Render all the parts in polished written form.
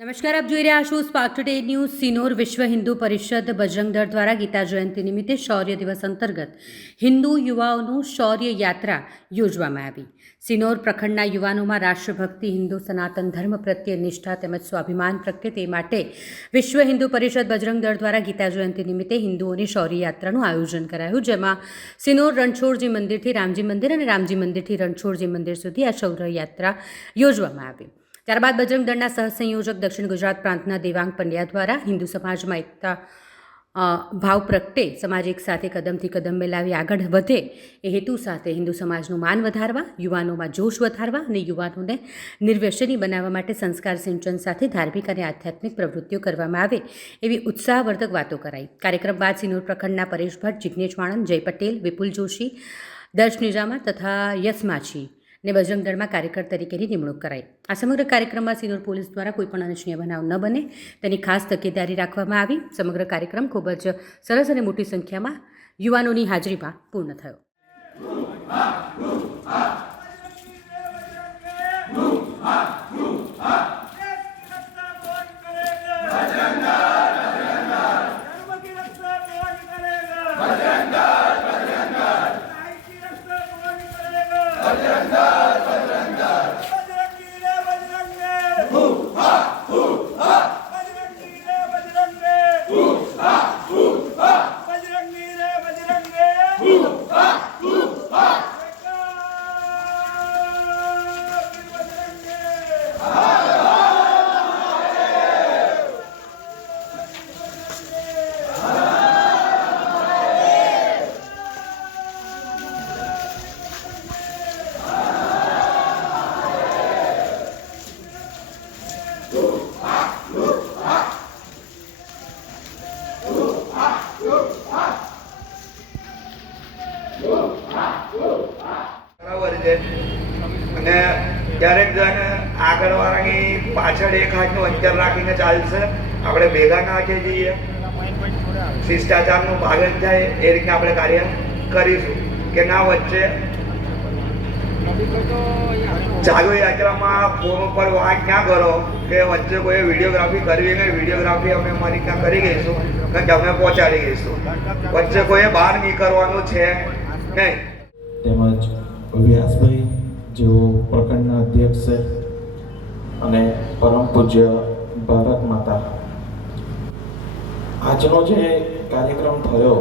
નમસ્કાર, આપ જોઈ રહ્યા છો સ્પાર્ક ટુડે ન્યૂઝ. સિનોર વિશ્વ હિન્દુ પરિષદ બજરંગ દળ દ્વારા ગીતા જયંતિ નિમિત્તે શૌર્ય દિવસ અંતર્ગત હિન્દુ યુવાઓનું શૌર્ય યાત્રા યોજવામાં આવી. સિનોર પ્રખંડના યુવાનોમાં રાષ્ટ્રભક્તિ, હિન્દુ સનાતન ધર્મ પ્રત્યે નિષ્ઠા તેમજ સ્વાભિમાન પ્રગટે તે માટે વિશ્વ હિન્દુ પરિષદ બજરંગ દળ દ્વારા ગીતા જયંતિ નિમિત્તે હિન્દુઓની શૌર્ય યાત્રાનું આયોજન કરાયું, જેમાં સિનોર રણછોડજી મંદિરથી રામજી મંદિર અને રામજી મંદિરથી રણછોડજી મંદિર સુધી આ શૌર્ય યાત્રા યોજવામાં આવી. ત્યારબાદ બજરંગ દળના સહસંયોજક દક્ષિણ ગુજરાત પ્રાંતના દેવાંગ પંડ્યા દ્વારા હિન્દુ સમાજમાં એકતા ભાવ પ્રગટે સમાજ એક સાથે કદમથી કદમ મિલાવી આગળ વધે એ હેતુ સાથે હિન્દુ સમાજનું માન વધારવા, યુવાનોમાં જોશ વધારવા અને યુવાનોને નિર્વ્યસની બનાવવા માટે સંસ્કાર સિંચન સાથે ધાર્મિક અને આધ્યાત્મિક પ્રવૃત્તિઓ કરવામાં આવે એવી ઉત્સાહવર્ધક વાતો કરાઈ. કાર્યક્રમ બાદ સિનોર પ્રખંડના પરેશ ભટ્ટ, જિગ્નેશ વાણંદ, જય પટેલ, વિપુલ જોશી, દર્શ નિજામા તથા યશ માછી ને બજરંગ દળમાં કાર્યકર તરીકેની નિમણૂક કરાઈ. આ સમગ્ર કાર્યક્રમમાં સિનોર પોલીસ દ્વારા કોઈપણ અનિચ્છનીય બનાવ ન બને તેની ખાસ તકેદારી રાખવામાં આવી. સમગ્ર કાર્યક્રમ ખૂબ જ સરસ અને મોટી સંખ્યામાં યુવાનોની હાજરીમાં પૂર્ણ થયો. બરાબર છે. અને દરેક જણ આગળવાળાની પાછળ એક હાથનું અંતર રાખીને ચાલશે. આપણે ભેગા ના થઈ જઈએ, શિષ્ટાચારનું પાલન થાય એ રીતના આપણે કાર્ય કરીશું કે ના વચ્ચે ચાલુ યાત્રામાં ફોન ઉપર વાત ના કરો કે વચ્ચે કોઈ વિડીયોગ્રાફી કરવી કે વિડીયોગ્રાફી અમે અમારી રીતના કરી ગઈશું કે અમે પહોંચાડી ગઈશું. વચ્ચે કોઈ બહાર નીકળવાનું છે નહીં. તેમજ વ્યાસભાઈ જેઓ પ્રખંડના અધ્યક્ષ છે અને પરમ પૂજ્ય ભારત માતા. આજનો જે કાર્યક્રમ થયો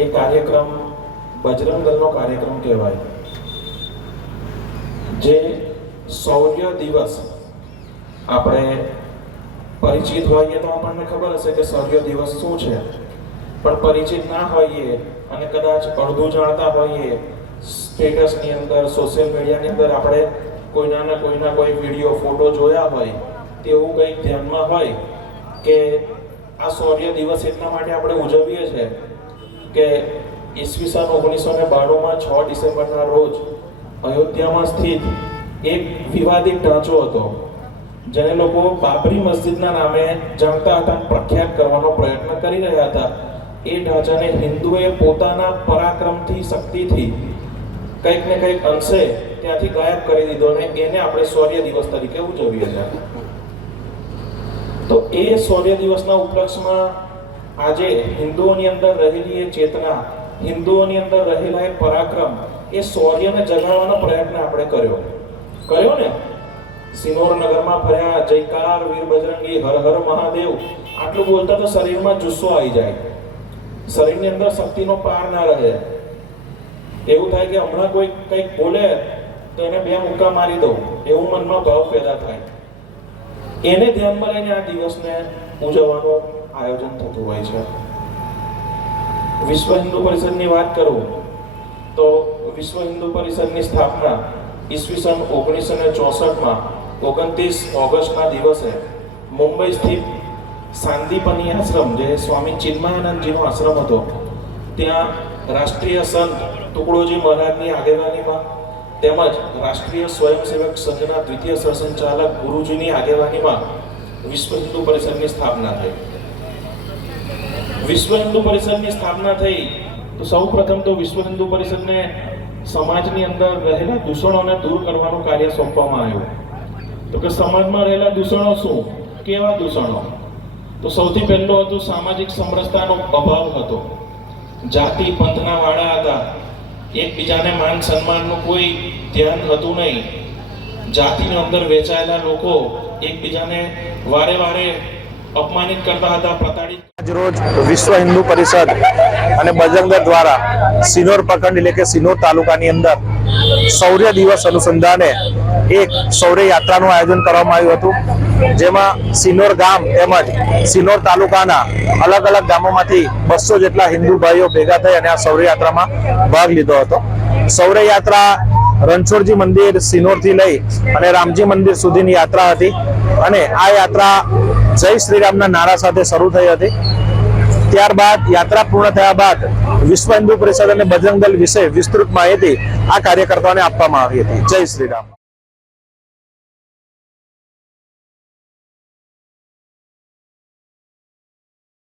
એ કાર્યક્રમ બજરંગ દળનો કાર્યક્રમ કહેવાય. જે શૌર્ય દિવસ આપણે પરિચિત હોઈએ તો આપણને ખબર હશે કે શૌર્ય દિવસ શું છે, પણ પરિચિત ના હોઈએ અને કદાચ અડધું જાણતા હોઈએ, સ્ટેટસની અંદર, સોશિયલ મીડિયાની અંદર આપણે કોઈના કોઈ વિડીયો, ફોટો જોયા હોય, તેવું કંઈક ધ્યાનમાં હોય કે આ શૌર્ય દિવસ એટલા માટે આપણે ઉજવીએ છીએ કે ઈસવીસન 1992માં 6 ડિસેમ્બરના રોજ અયોધ્યામાં સ્થિત એક વિવાદિત ઢાંચો હતો, જેને લોકો બાબરી મસ્જિદના નામે જાણતા હતા, પ્રખ્યાત કરવાનો પ્રયત્ન કરી રહ્યા હતા. એ ઢાંચાને હિન્દુએ પોતાના પરાક્રમથી, શક્તિથી કંઈક ને કંઈક અંશે ત્યાંથી ગાયબ કરી દીધો અને એને આપણે શૌર્ય દિવસ તરીકે ઉજવીએ છીએ. તો એ શૌર્ય દિવસના ઉપલક્ષમાં આજે હિન્દુઓની અંદર રહેલી એ ચેતના, હિન્દુઓની અંદર રહેલા એ પરાક્રમ, એ શૌર્યને જગાડવાનો પ્રયત્ન આપણે કર્યો ને. સિનોર નગરમાં ફર્યા, જયકાર વીર બજરંગી, હર હર મહાદેવ, આટલું બોલતા તો શરીરમાં જુસ્સો આવી જાય, શરીરની અંદર શક્તિનો પાર ના રહે. એવું થાય કે હમણાં કોઈ કંઈક બોલે તો એને 2 મુક્કા મારી દઉં, એવું મનમાં ભાવ પેદા થાય. એને ધ્યાનમાં લઈને આ દિવસને ઉજવવાનું આયોજન થતું હોય છે. વિશ્વ હિન્દુ પરિષદની વાત કરું તો વિશ્વ હિન્દુ પરિષદની સ્થાપના ઈસવીસન 1964માં 29 ઓગસ્ટના દિવસે મુંબઈ સ્થિત સાંદીપની આશ્રમ, જે સ્વામી ચિન્મયાનંદજીનો આશ્રમ હતો, ત્યાં રાષ્ટ્રીય સંત ટુકડોજી મહારાજની આગેવાનીમાં તેમજ રાષ્ટ્રીય સ્વયંસેવક સંઘના દ્વિતીય સરસંચાલક ગુરુજીની આગેવાનીમાં વિશ્વ હિન્દુ પરિષદની સ્થાપના થઈ. વિશ્વ હિન્દુ પરિષદની સ્થાપના થઈ તો સૌ પ્રથમ તો વિશ્વ હિન્દુ પરિષદને સમાજની અંદર રહેલા દૂષણોને દૂર કરવાનું કાર્ય સોંપવામાં આવ્યું. તો કે સમાજમાં રહેલા દૂષણો શું, કેવા દૂષણો? તો સૌથી પહેલું હતું સામાજિક સમરસતાનો અભાવ હતો. જાતિ પંથના વાળા હતા, એકબીજાને માન સન્માનનું કોઈ ધ્યાન હતું નહીં. જાતિની અંદર વેચાયેલા લોકો એકબીજાને વારે વારે અપમાનિત કરતા હતા, પ્રતાડિત. રોજ વિશ્વ હિન્દુ પરિષદ અને બજરંગ દળ દ્વારા સિનોર પ્રખંડ એટલે કે સિનોર તાલુકાની અંદર શૌર્ય દિવસ અનુસંધાને એક શૌર્ય યાત્રાનું આયોજન કરવામાં આવ્યું હતું, જેમાં સિનોર ગામ તેમજ સિનોર તાલુકાના અલગ અલગ ગામોમાંથી 200 જેટલા હિન્દુ ભાઈઓ ભેગા થઈ અને આ શૌર્ય યાત્રામાં ભાગ લીધો હતો. શૌર્ય યાત્રા રણછોડજી મંદિર સિનોરથી લઈ અને રામજી મંદિર સુધીની યાત્રા હતી અને આ યાત્રા જય શ્રી રામના નારા સાથે શરૂ થઈ હતી. ત્યારબાદ યાત્રા પૂર્ણ થયા બાદ વિશ્વ હિન્દુ પરિષદ અને બજરંગ દળ વિશે વિસ્તૃત માહિતી આ કાર્યકર્તાઓને આપવામાં આવી હતી. જય શ્રી રામ.